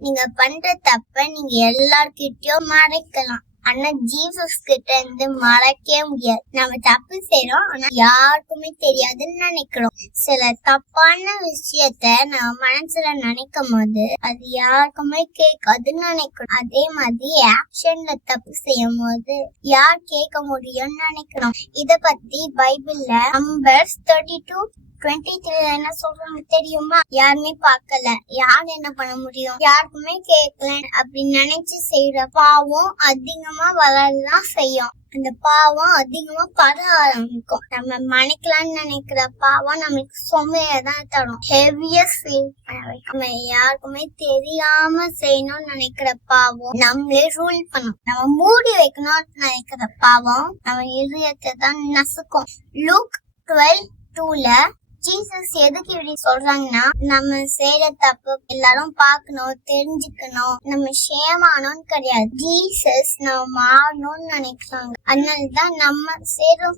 நீங்க பண்ற தப்ப நீங்க எல்லார்கிட்டயும் மறைக்கலாம், ஆனா ஜீசஸ் கிட்ட இருந்து மறைக்கவே முடியாது. நம்ம தப்பு செய்யறோம், ஆனா யாருக்குமே தெரியாதுன்னு நினைக்கிறோம். சில தப்பான விஷயத்த நம்ம மனசுல நினைக்கும் போது அது யாருக்குமே கேட்காதுன்னு நினைக்கிறோம். அதே மாதிரி ஆக்ஷன்ல தப்பு செய்யும் போது யார் கேட்க முடியும்னு நினைக்கிறோம். இத பத்தி பைபிள்ல நம்பர்ஸ் 32:23 என்ன சொல்றாங்க தெரியுமா? யாருமே பார்க்கல, யார் என்ன பண்ண முடியும், யாருக்குமே கேட்கல அப்படின்னு நினைச்சு செய்யற பாவம் அதிகமா வளரதான் செய்யும். அந்த பாவம் அதிகமா பட ஆரம்பிக்கும். நம்ம மன்னிக்கலாம்னு நினைக்கிற பாவம் நம்மளுக்கு சுமையதான் தரும், ஹெவியா ஃபீல் பண்ண வைக்கும். நம்ம யாருக்குமே தெரியாம செய்யணும்னு நினைக்கிற பாவம் நம்மளே ரூல் பண்ணும். நம்ம மூடி வைக்கணும்னு நினைக்கிற பாவம் நம்ம இதயத்தை தான் நசுக்கும். லூக் 12:2 ஜீசஸ் எதுக்கு இப்படி சொல்றாங்கன்னா, நம்ம செய்யற தப்பு எல்லாரும் பார்க்கணும், தெரிஞ்சுக்கணும், நம்ம ஷேமானோன்னு கிடையாது. ஜீசஸ் நம்ம மாறணும்னு நினைக்கிறாங்க. அதனாலதான் நம்ம செய்யற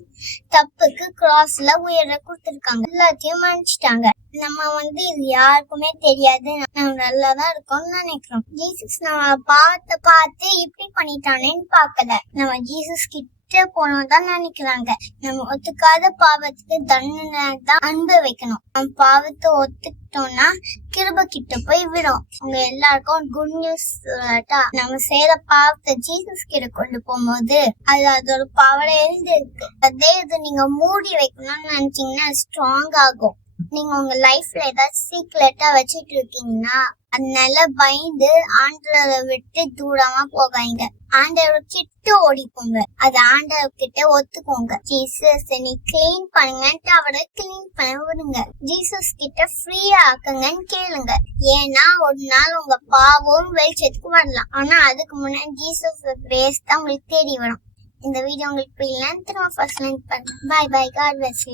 தப்புக்கு கிராஸ்ல உயர கொடுத்திருக்காங்க, எல்லாத்தையும் மன்னிச்சிட்டாங்க. நம்ம இது யாருக்குமே தெரியாது, நம்ம நல்லாதான் இருக்கோம்னு நினைக்கிறோம். ஜீசஸ் நம்ம பார்த்து இப்படி பண்ணிட்டானேன்னு பாக்கல, நம்ம ஜீசஸ் கிட்ட போனோம்தான் நினைக்கிறாங்க. நம்ம ஒத்துக்காத பாவத்துக்கு தண்டனை தான் அனுபவிக்கணும். நம்ம பாவத்தை ஒத்துக்கிட்டோம்னா கிருபை கிட்ட போய் விடும். உங்க எல்லாருக்கும் குட் நியூஸ் சொல்லட்டா, நம்ம செய்யற பாவத்தை ஜீசஸ் கிட்ட கொண்டு போகும்போது அதோட பவரை எழுந்திருக்கு. அதே இது நீங்க மூடி வைக்கணும்னு நினைச்சீங்கன்னா ஸ்ட்ராங் ஆகும். நீங்க உங்க லைஃப்ல ஏதாச்சும் சீக்ரெட்டா வச்சுட்டு இருக்கீங்கன்னா அதனால பயந்து ஆண்டவரை விட்டு தூரமா போகாதீங்க, ஆண்டவர் கிட்ட ஓடிப்போங்க. அது ஆண்டவர் கிட்ட ஒத்துக்கோங்க. ஜீசஸ் நீ கிளீன் பண்ணுங்கன்ட்டு அவரை கிளீன் பண்ண விடுங்க. ஜீசஸ் கிட்ட ஃப்ரீயா ஆக்குங்கன்னு கேளுங்க. ஏன்னா ஒரு நாள் உங்க பாவம் வெளிச்சத்துக்கு வரலாம், ஆனா அதுக்கு முன்னாடி ஜீசஸ் கிரேஸ் தான் உங்களுக்கு தேடி வரும். இந்த வீடியோ உங்களுக்கு புரியலன்னு திரும்ப ஃபர்ஸ்ட் லைக் பண்ணுங்க. Bye bye, god bless you.